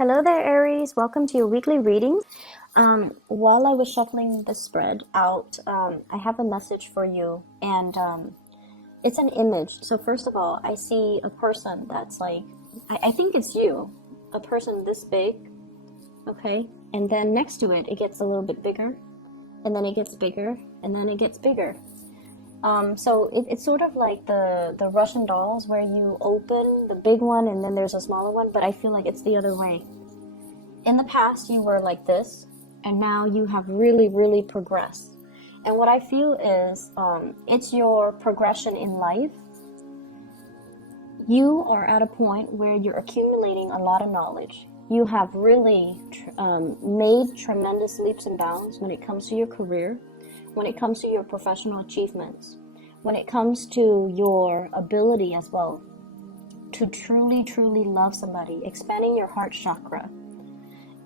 Hello there, Aries. Welcome to your weekly reading. While I was shuffling the spread out, I have a message for you, and it's an image. So first of all, I see a person that's like, I think it's you, a person this big, okay? And then next to it, it gets a little bit bigger, and then it gets bigger, and then it gets bigger. So it's sort of like the Russian dolls where you open the big one and then there's a smaller one, but I feel like it's the other way. In the past, you were like this, and now you have really, really progressed. And what I feel is it's your progression in life. You are at a point where you're accumulating a lot of knowledge. You have really made tremendous leaps and bounds when it comes to your career, when it comes to your professional achievements, when it comes to your ability as well to truly, truly love somebody, expanding your heart chakra,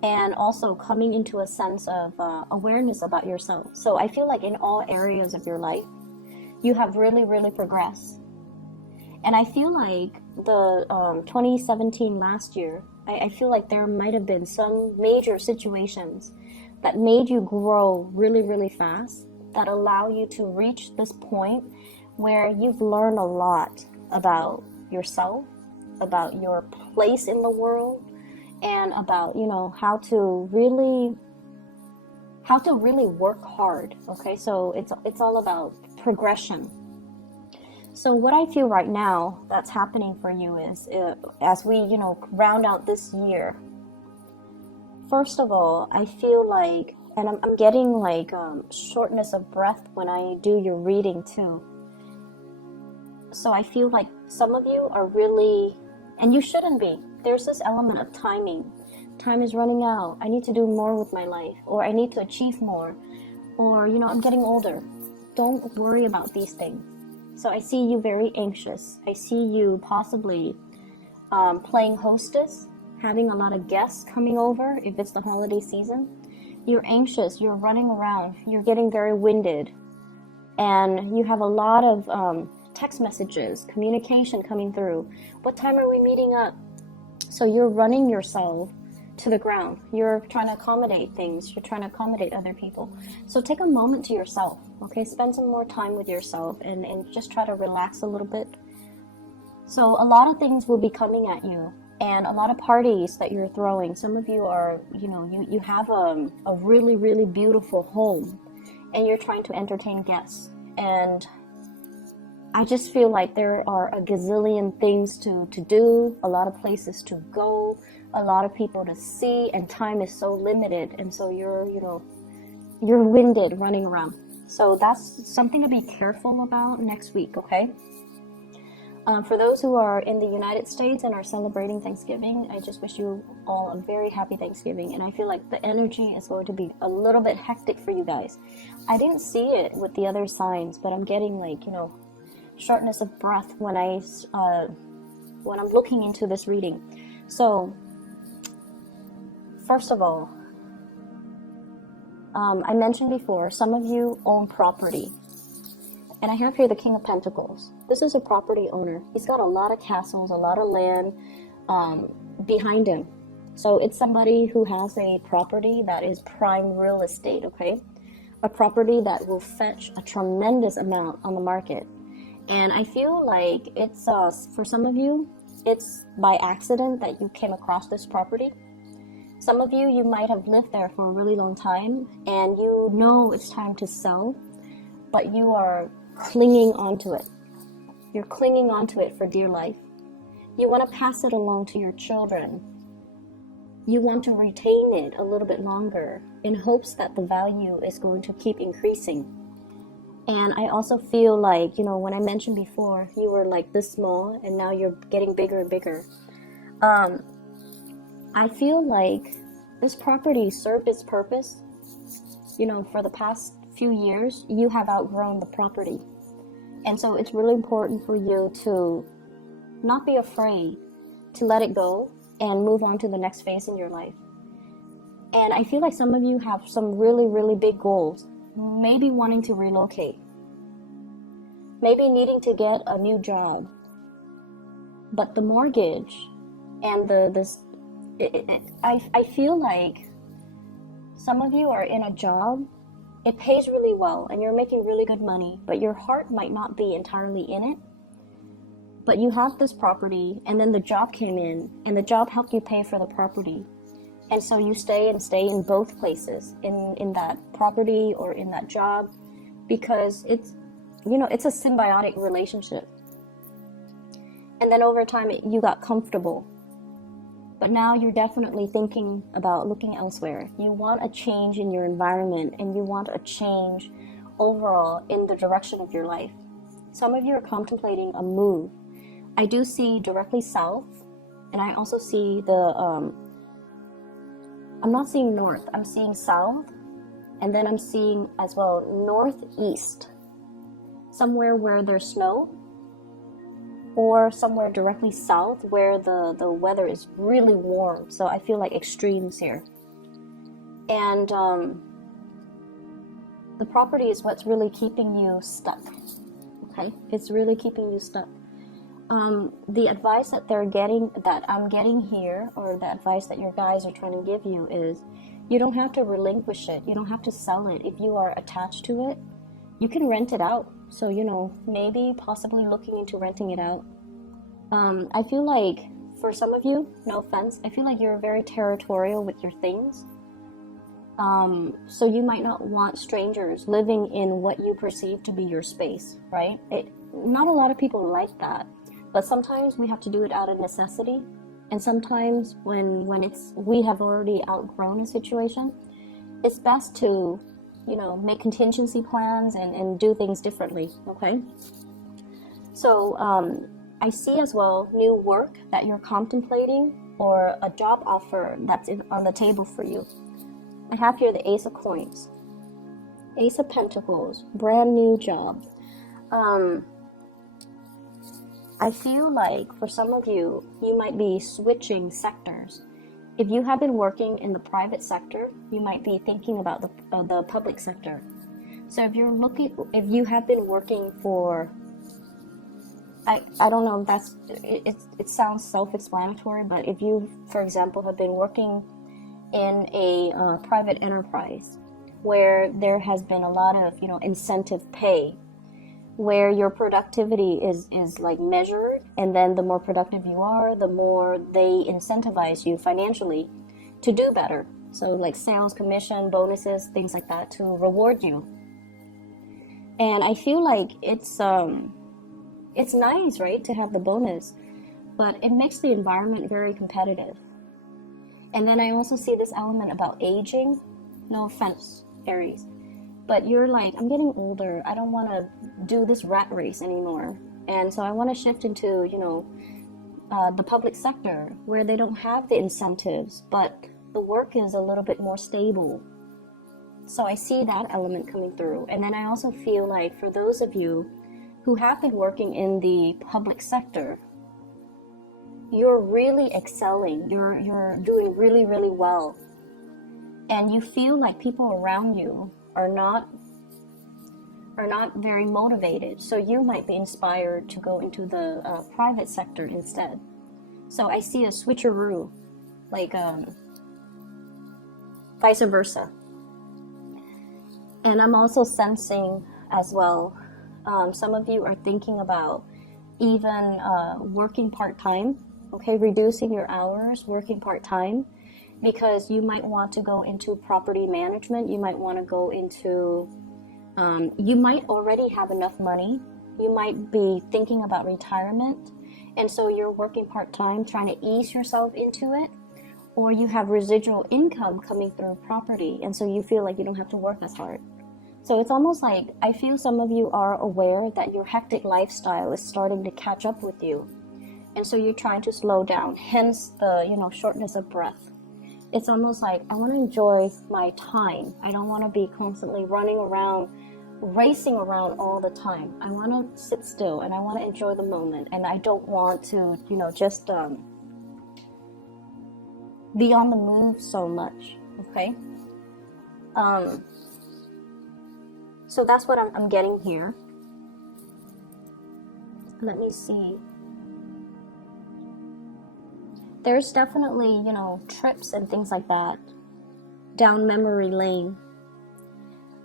and also coming into a sense of awareness about yourself. So I feel like in all areas of your life, you have really, really progressed. And I feel like the 2017 last year, I feel like there might have been some major situations that made you grow really, really fast, that allow you to reach this point where you've learned a lot about yourself, about your place in the world, and about, how to really work hard. Okay, so it's all about progression. So what I feel right now that's happening for you is as we round out this year, first of all, I feel like, and I'm getting like shortness of breath when I do your reading too. So I feel like some of you are really, and you shouldn't be. There's this element of timing. Time is running out. I need to do more with my life, or I need to achieve more, or I'm getting older. Don't worry about these things. So I see you very anxious. I see you possibly playing hostess, having a lot of guests coming over if it's the holiday season. You're anxious, you're running around, you're getting very winded, and you have a lot of text messages, communication coming through. What time are we meeting up? So you're running yourself to the ground. You're trying to accommodate things. You're trying to accommodate other people. So take a moment to yourself, okay? Spend some more time with yourself and just try to relax a little bit. So a lot of things will be coming at you, and a lot of parties that you're throwing. Some of you are, you have a really, really beautiful home, and you're trying to entertain guests. And I just feel like there are a gazillion things to do, a lot of places to go, a lot of people to see, and time is so limited. And so you're winded running around. So that's something to be careful about next week, okay? For those who are in the United States and are celebrating Thanksgiving, I just wish you all a very happy Thanksgiving. And I feel like the energy is going to be a little bit hectic for you guys. I didn't see it with the other signs, but I'm getting like, shortness of breath when I'm looking into this reading. So, first of all, I mentioned before, some of you own property. And I have here the King of Pentacles. This is a property owner. He's got a lot of castles, a lot of land behind him. So it's somebody who has a property that is prime real estate, okay? A property that will fetch a tremendous amount on the market. And I feel like it's, for some of you, it's by accident that you came across this property. Some of you might have lived there for a really long time, and you know it's time to sell, but you are clinging onto it. You're clinging onto it for dear life. You want to pass it along to your children. You want to retain it a little bit longer in hopes that the value is going to keep increasing. And I also feel like, when I mentioned before, you were like this small and now you're getting bigger and bigger. I feel like this property served its purpose. For the past few years, you have outgrown the property. And so it's really important for you to not be afraid to let it go and move on to the next phase in your life. And I feel like some of you have some really, really big goals. Maybe wanting to relocate. Maybe needing to get a new job. But the mortgage and the I feel like some of you are in a job, it pays really well and you're making really good money, but your heart might not be entirely in it. But you have this property, and then the job came in, and the job helped you pay for the property. And so you stay in both places, in that property or in that job, because it's, you know, it's a symbiotic relationship. And then over time, you got comfortable. But now you're definitely thinking about looking elsewhere. You want a change in your environment, and you want a change overall in the direction of your life. Some of you are contemplating a move. I do see directly south, and I also see I'm not seeing north, I'm seeing south, and then I'm seeing as well northeast, somewhere where there's snow, or somewhere directly south where the weather is really warm. So I feel like extremes here. And the property is what's really keeping you stuck, okay? It's really keeping you stuck. The advice that I'm getting here, or the advice that your guys are trying to give you, is you don't have to relinquish it. You don't have to sell it. If you are attached to it, you can rent it out. So, you know, maybe possibly looking into renting it out. I feel like for some of you, no offense, I feel like you're very territorial with your things. So you might not want strangers living in what you perceive to be your space, right? Not a lot of people like that. But sometimes we have to do it out of necessity, and sometimes when we have already outgrown a situation, it's best to, you know, make contingency plans and do things differently, okay? So I see as well new work that you're contemplating, or a job offer that's on the table for you. I have here the Ace of Coins, Ace of Pentacles, brand new job. I feel like for some of you, you might be switching sectors. If you have been working in the private sector, you might be thinking about the public sector. So if you have been working for, I don't know, it sounds self-explanatory, but if you, for example, have been working in a private enterprise where there has been a lot of, you know, incentive pay, where your productivity is like measured, and then the more productive you are, the more they incentivize you financially to do better. So like sales, commission, bonuses, things like that, to reward you. And I feel like it's nice, right, to have the bonus, but it makes the environment very competitive. And then I also see this element about aging. No offense, Aries, but you're like, I'm getting older. I don't want to do this rat race anymore. And so I want to shift into, you know, the public sector where they don't have the incentives, but the work is a little bit more stable. So I see that element coming through. And then I also feel like for those of you who have been working in the public sector, you're really excelling. You're doing really, really well. And you feel like people around you are not very motivated, so you might be inspired to go into the private sector instead. So I see a switcheroo, like vice versa. And I'm also sensing as well, some of you are thinking about even working part-time, okay, reducing your hours, working part-time, because you might want to go into property management. You might want to go into, you might already have enough money. You might be thinking about retirement. And so you're working part-time, trying to ease yourself into it. Or you have residual income coming through property. And so you feel like you don't have to work as hard. So it's almost like, I feel some of you are aware that your hectic lifestyle is starting to catch up with you. And so you're trying to slow down, hence the, you know, shortness of breath. It's almost like, I want to enjoy my time. I don't want to be constantly running around, racing around all the time. I want to sit still and I want to enjoy the moment. And I don't want to, you know, just be on the move so much, okay? So that's what I'm getting here. Let me see. there's definitely, you know, trips and things like that down memory lane.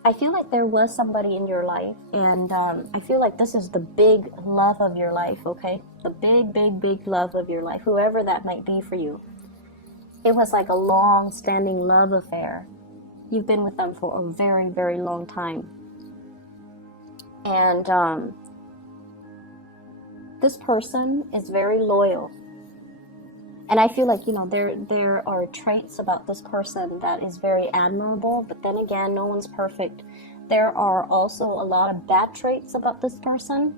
I feel like there was somebody in your life, and I feel like this is the big love of your life, okay? The big, big, big love of your life, whoever that might be for you. It was like a long-standing love affair. You've been with them for a very, very long time. And this person is very loyal. And I feel like, you know, there are traits about this person that is very admirable, but then again, no one's perfect. There are also a lot of bad traits about this person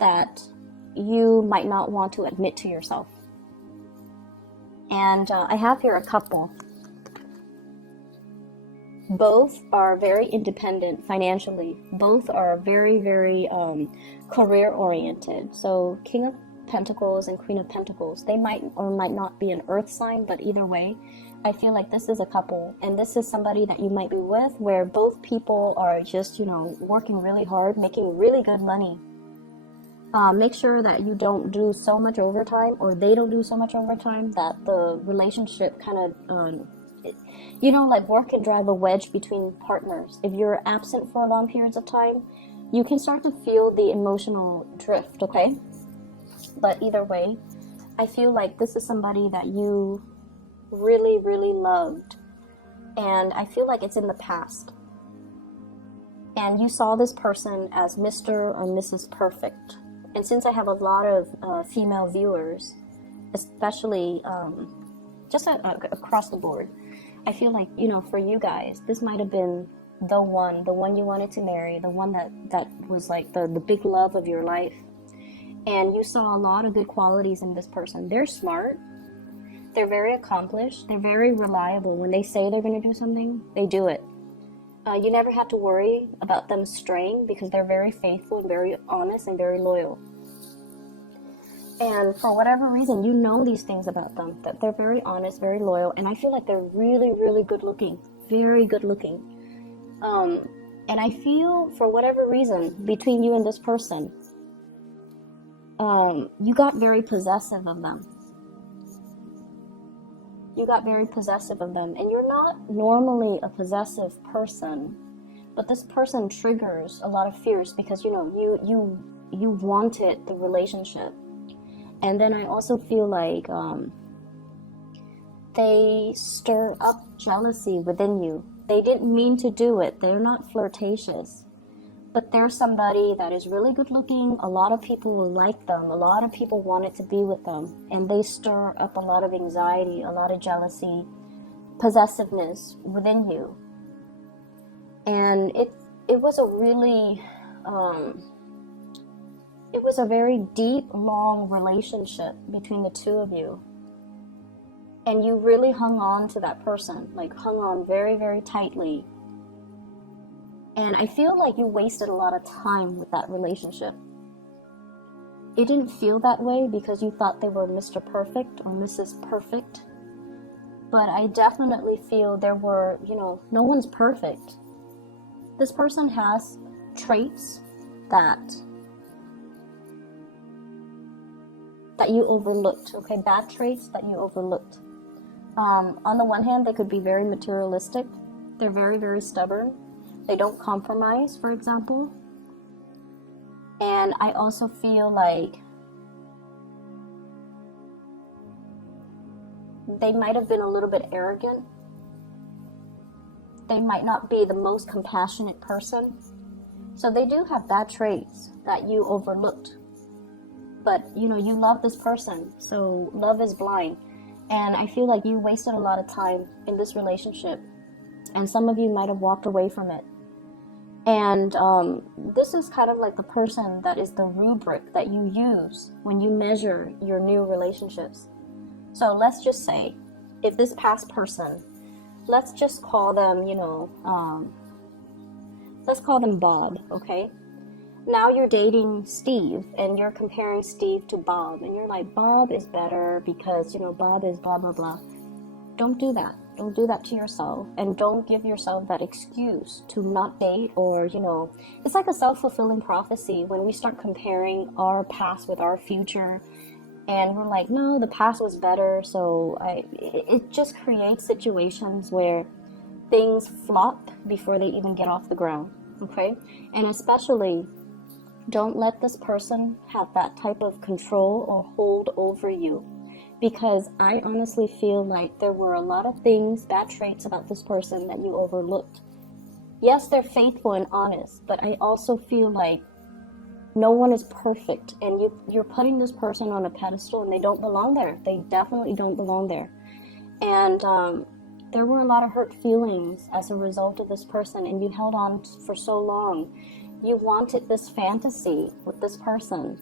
that you might not want to admit to yourself. And I have here a couple. Both are very independent financially. Both are very, very career oriented. So King of Pentacles and Queen of Pentacles, they might or might not be an earth sign, but either way, I feel like this is a couple, and this is somebody that you might be with where both people are just, you know, working really hard, making really good money. Make sure that you don't do so much overtime, or they don't do so much overtime, that the relationship kind of, you know, like work can drive a wedge between partners. If you're absent for long periods of time, you can start to feel the emotional drift, okay? But either way, I feel like this is somebody that you really, really loved. And I feel like it's in the past. And you saw this person as Mr. or Mrs. Perfect. And since I have a lot of female viewers, especially just across the board, I feel like, you know, for you guys, this might have been the one you wanted to marry, the one that was like the big love of your life. And you saw a lot of good qualities in this person. They're smart. They're very accomplished. They're very reliable. When they say they're going to do something, they do it. You never have to worry about them straying because they're very faithful and very honest and very loyal. And for whatever reason, you know these things about them, that they're very honest, very loyal. And I feel like they're really, really good looking. Very good looking. And I feel, for whatever reason, between you and this person, you got very possessive of them. You got very possessive of them. And you're not normally a possessive person, but this person triggers a lot of fears because, you know, you wanted the relationship. And then I also feel like they stir up jealousy within you. They didn't mean to do it. They're not flirtatious. But there's somebody that is really good looking. A lot of people will like them. A lot of people wanted to be with them. And they stir up a lot of anxiety, a lot of jealousy, possessiveness within you. And it was a really, it was a very deep, long relationship between the two of you. And you really hung on to that person, like hung on very, very tightly. And I feel like you wasted a lot of time with that relationship. It didn't feel that way because you thought they were Mr. Perfect or Mrs. Perfect. But I definitely feel there were, you know, no one's perfect. This person has traits that you overlooked, okay? Bad traits that you overlooked. On the one hand, they could be very materialistic. They're very, very stubborn. They don't compromise, for example. And I also feel like they might have been a little bit arrogant. They might not be the most compassionate person. So they do have bad traits that you overlooked. But, you know, you love this person, so love is blind. And I feel like you wasted a lot of time in this relationship. And some of you might have walked away from it. And this is kind of like the person that is the rubric that you use when you measure your new relationships. So let's just say, if this past person, let's just call them, you know, let's call them Bob, okay? Now you're dating Steve, and you're comparing Steve to Bob, and you're like, Bob is better because, you know, Bob is blah, blah, blah. Don't do that. Don't do that to yourself, and don't give yourself that excuse to not date, or, you know, it's like a self-fulfilling prophecy when we start comparing our past with our future. And we're like, no, the past was better. So it just creates situations where things flop before they even get off the ground. Okay? And especially, don't let this person have that type of control or hold over you. Because I honestly feel like there were a lot of things, bad traits about this person that you overlooked. Yes, they're faithful and honest, but I also feel like no one is perfect, and you're putting this person on a pedestal, and they don't belong there. They definitely don't belong there. And there were a lot of hurt feelings as a result of this person, and you held on for so long. You wanted this fantasy with this person.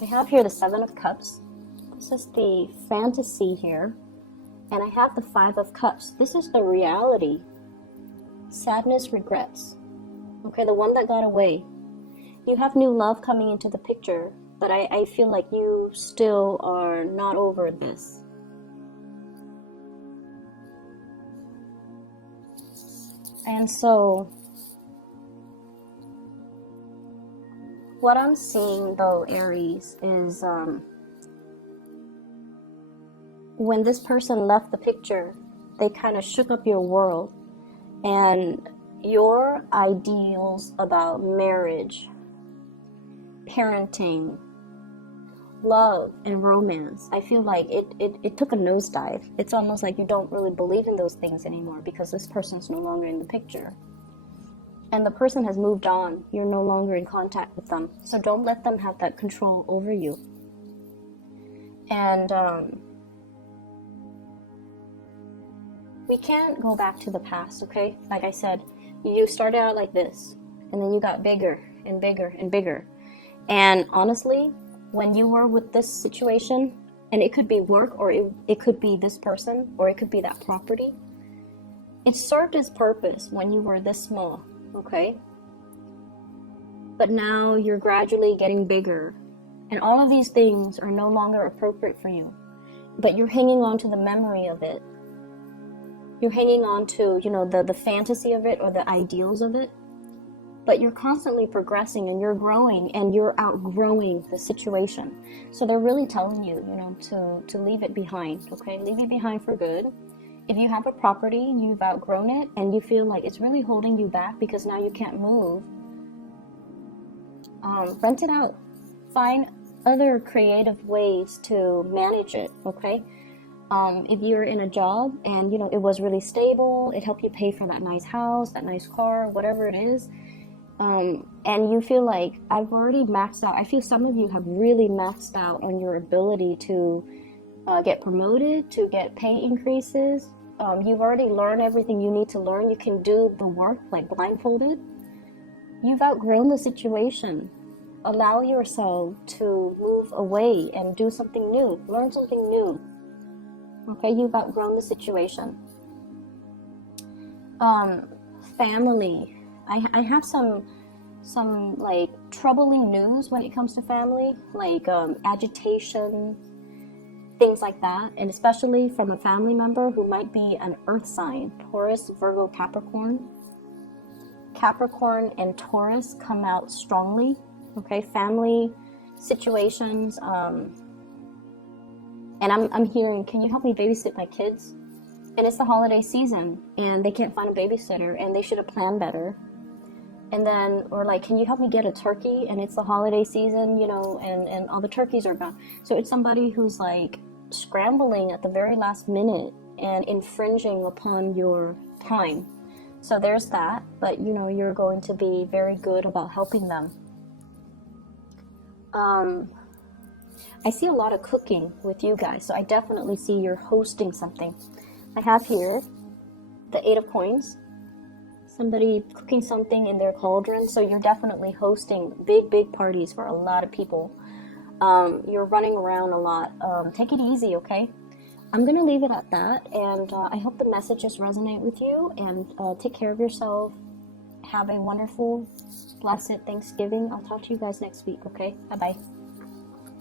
I have here the Seven of Cups. This is the fantasy here. And I have the Five of Cups. This is the reality. Sadness, regrets. Okay, the one that got away. You have new love coming into the picture, but I feel like you still are not over this. And so, what I'm seeing though, Aries, is when this person left the picture, they kind of shook up your world, and your ideals about marriage, parenting, love, and romance, I feel like it took a nosedive. It's almost like you don't really believe in those things anymore because this person's no longer in the picture. And the person has moved on. You're no longer in contact with them. So don't let them have that control over you. And we can't go back to the past, okay? Like I said, you started out like this, and then you got bigger and bigger and bigger. And honestly, when you were with this situation, and it could be work, or it could be this person, or it could be that property, it served its purpose when you were this small, okay? But now you're gradually getting bigger, and all of these things are no longer appropriate for you. But you're hanging on to the memory of it. You're hanging on to, the fantasy of it or the ideals of it. But you're constantly progressing, and you're growing, and you're outgrowing the situation. So they're really telling you, to leave it behind, okay? Leave it behind for good. If you have a property and you've outgrown it and you feel like it's really holding you back because now you can't move, rent it out. Find other creative ways to manage it, okay? If you're in a job and, it was really stable, it helped you pay for that nice house, that nice car, whatever it is, and you feel like, I've already maxed out. I feel some of you have really maxed out on your ability to get promoted, to get pay increases. You've already learned everything you need to learn. You can do the work like blindfolded. You've outgrown the situation. Allow yourself to move away and do something new. Learn something new. Okay, you've outgrown the situation. Family. I have some like troubling news when it comes to family, like agitation, things like that, and especially from a family member who might be an earth sign, Taurus, Virgo, Capricorn. Capricorn and Taurus come out strongly, okay? Family situations, and I'm hearing, can you help me babysit my kids? And it's the holiday season, and they can't find a babysitter, and they should have planned better. And then, or like, can you help me get a turkey? And it's the holiday season, and all the turkeys are gone. So it's somebody who's like scrambling at the very last minute and infringing upon your time. So there's that, but you're going to be very good about helping them. I see a lot of cooking with you guys, so I definitely see you're hosting something. I have here the Eight of Coins. Somebody cooking something in their cauldron, so you're definitely hosting big parties for a lot of people. You're running around a lot. Take it easy, okay? I'm gonna leave it at that, and I hope the messages resonate with you, and take care of yourself. Have a wonderful, blessed Thanksgiving. I'll talk to you guys next week, okay? Bye-bye.